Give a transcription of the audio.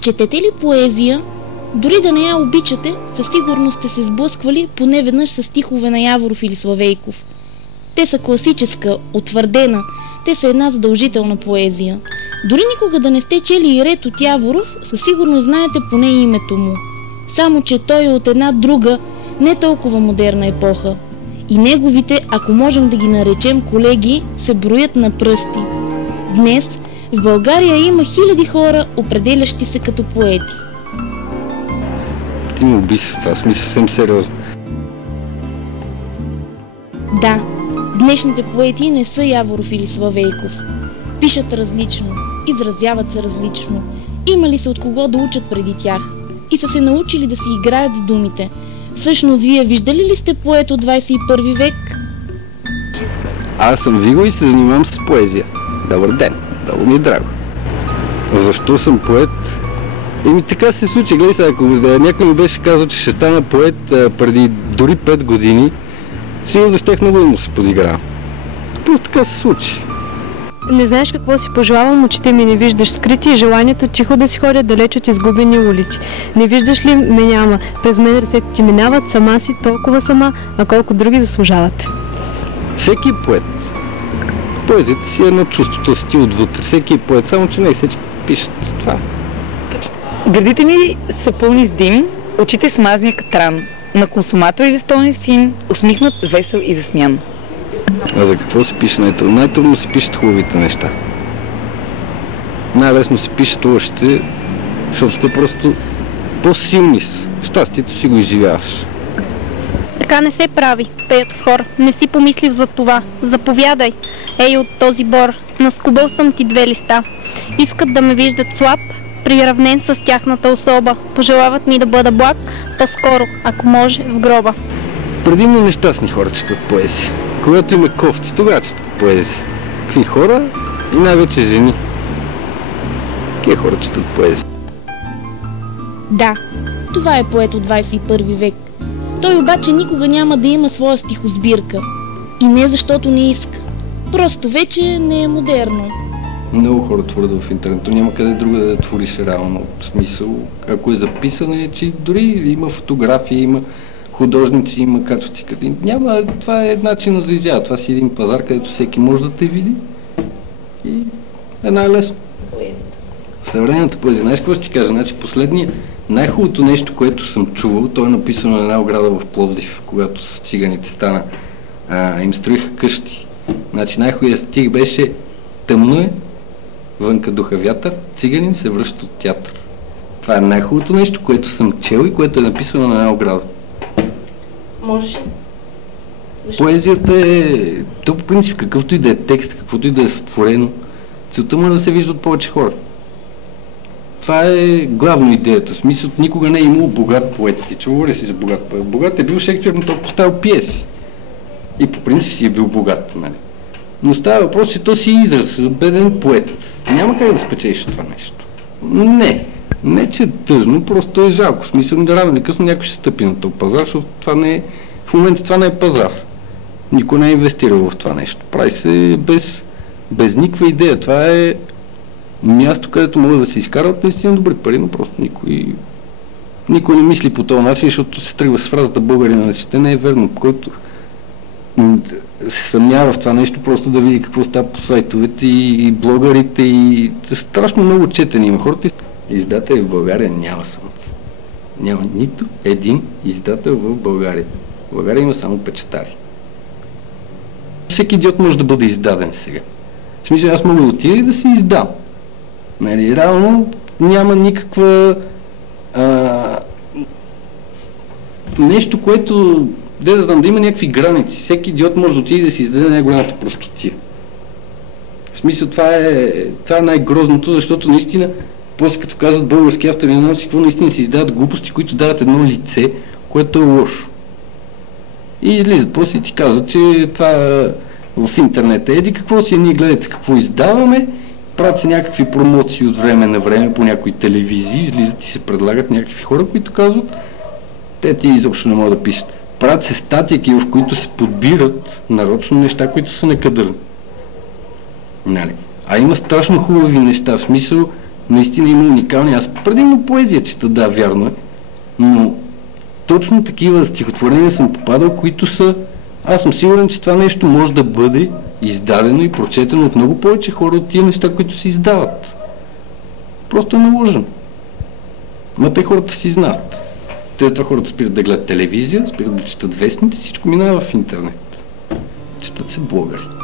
Четете ли поезия? Дори да не я обичате, със сигурност сте се сблъсквали поне веднъж с стихове на Яворов или Славейков. Те са класическа, утвърдена, те са една задължителна поезия. Дори никога да не сте чели и ред от Яворов, със сигурност знаете поне името му. Само че той е от една друга, не толкова модерна епоха. И неговите, ако можем да ги наречем колеги, се броят на пръсти. Днес в България има хиляди хора, определящи се като поети. Ти ме уби с това, аз ми съвсем сериозно. Да, днешните поети не са Яворов или Славейков. Пишат различно, изразяват се различно, имали се от кого да учат преди тях и са се научили да си играят с думите. Всъщност, вие виждали ли сте поет от 21 век? Аз съм Виго и се занимавам с поезия. Добър ден, много ми е драго. Защо съм поет? Така се случи. Гледай сега, ако някой ми беше казал, че ще стана поет преди дори 5 години, сигурно щях много да му се подигравам. Просто така се случи. Не знаеш какво си пожелавам, очите ми не виждаш скрити и желанието тихо да си ходя далеч от изгубени улици. Не виждаш ли, ме няма. През мен ръцете ти минават, сама си, толкова сама, а колко други заслужават. Всеки е поет. Поезията си е едно чувството си отвътре. Всеки е поет, само че не всички пишат това. Гърдите ми са пълни с дим, очите смазни катран. На консуматор и достойен син, усмихнат, весел и засмян. А за какво се пише най-трудно? Най-трудно се пишат хубавите неща. Най-лесно се пишат лошите, защото те просто по-силни са. Щастието си го изживяваш. Така не се прави, пеят в хор. Не си помислив за това. Заповядай. Ей от този бор. Наскубал съм ти 2 листа. Искат да ме виждат слаб, приравнен с тяхната особа. Пожелават ми да бъда благ, по-скоро, ако може, в гроба. Предимно нещастни хора четат поезия. Когато има кофти, тогава четат поезия. Какви хора? И най-вече жени. Какви хора четат поезия? Да, това е поет от 21 век. Той обаче никога няма да има своя стихосбирка. И не защото не иска. Просто вече не е модерно. Много хора творят в интернет. Няма къде друга да твориш реално. В смисъл, ако е записано, е, че дори има фотографии, има художници, има качваци картини. Няма, това е начин за изява. Това си един пазар, където всеки може да те види. И е най-лесно. Съвременната поезия. Знаеш какво ще ти кажа? Значи последния, най-хубавото нещо, което съм чувал, то е написано на една ограда в Пловдив, когато с циганите стана. Им строиха къщи. Значи най-хубавият стих беше: тъмно е, вънка духа вятър, циганин се връща от театър. Това е най-хубавото нещо, което съм чел и което е написано на една ограда. Можеш ли? Поезията е, то по принцип, какъвто и да е текст, каквото и да е сътворено, целта му е да се вижда от повече хора. Това е главно идеята. В смисъл, никога не е имало богат поет. Ти чува ли си за богат поет? Богат е бил Шекспир, но той поставил пиеси. И по принцип си е бил богат. Нали? Но става въпрос, че то си израз, беден поет. Няма как да спечелиш това нещо. Не, че е тъжно, просто е жалко. В смисъл, да рано или късно някой ще стъпи на този пазар, защото това не е, в момента това не е пазар. Никой не е инвестирал в това нещо. Прави се без никаква идея. Това е място, където могат да се изкарват наистина добри пари, но просто никой не мисли по този начин, защото се тръгва с фразата българина на чете. Не е верно. Който се съмнява в това нещо, просто да види какво става по сайтовете и блогърите и страшно много четени има хората. Издатели в България няма слънце. Няма нито един издател в България. В България има само печатари. Всеки идиот може да бъде издаден сега. В смисъл, аз мога да отида и да си издам. Нали, реално няма никаква нещо, което да знам, да има някакви граници. Всеки идиот може да отиде да си издаде най-голямата простотия. В смисъл, това е най-грозното, защото наистина, после като казват български автори, не знам си какво, наистина се издават глупости, които дават едно лице, което е лошо. И излизат после и ти казват, че това в интернет е еди какво си, ние гледате какво издаваме, правят се някакви промоции от време на време по някои телевизии, излизат и се предлагат някакви хора, които казват, те ти изобщо не могат да пишат. Правят се статики, в които се подбират нарочно неща, които са некадърни. Нали? А има страшно хубави неща, в смисъл, наистина има уникални. Аз предимно поезия чета, да, вярно е, но точно такива стихотворения съм попадал, които са... Аз съм сигурен, че това нещо може да бъде издадено и прочетено от много повече хора от тия неща, които се издават. Просто е наложено. Ма те хората си знаят. Те хората спират да гледат телевизия, спират да четат вестници, всичко минава в интернет. Четат се блогъри.